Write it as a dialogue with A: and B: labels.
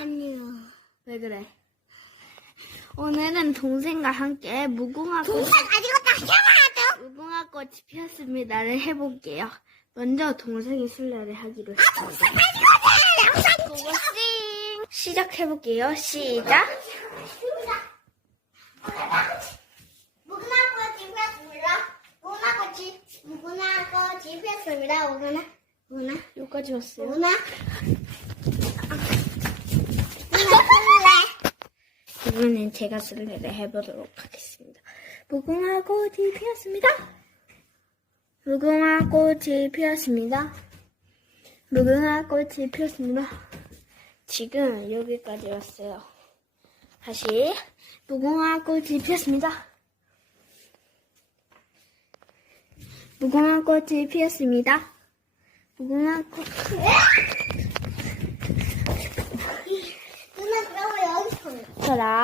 A: 아니요.
B: 왜 그래? 오늘은 동생과 함께 무궁화 꽃,
A: 동생 가지고 다 잡아야 돼요.
B: 무궁화 꽃이 피었습니다를 해볼게요. 먼저 동생이 술래를 하기로
A: 아,
B: 했습니다.
A: 가지고 다 양상
B: 고고싱! 시작해볼게요. 시작!
A: 무궁화꽃이 피었습니다. 무궁화꽃이 무궁화꽃이 피었습니다. 무궁화 무궁화
B: 여기까지 왔어요.
A: 무궁화
B: 이번엔 제가 술래를 해보도록 하겠습니다. 무궁화 꽃이 피었습니다. 무궁화 꽃이 피었습니다. 무궁화 꽃이 피었습니다. 지금 여기까지 왔어요. 다시 무궁화 꽃이 피었습니다. 무궁화 꽃이 피었습니다. 무궁화 꽃 கேட்குதா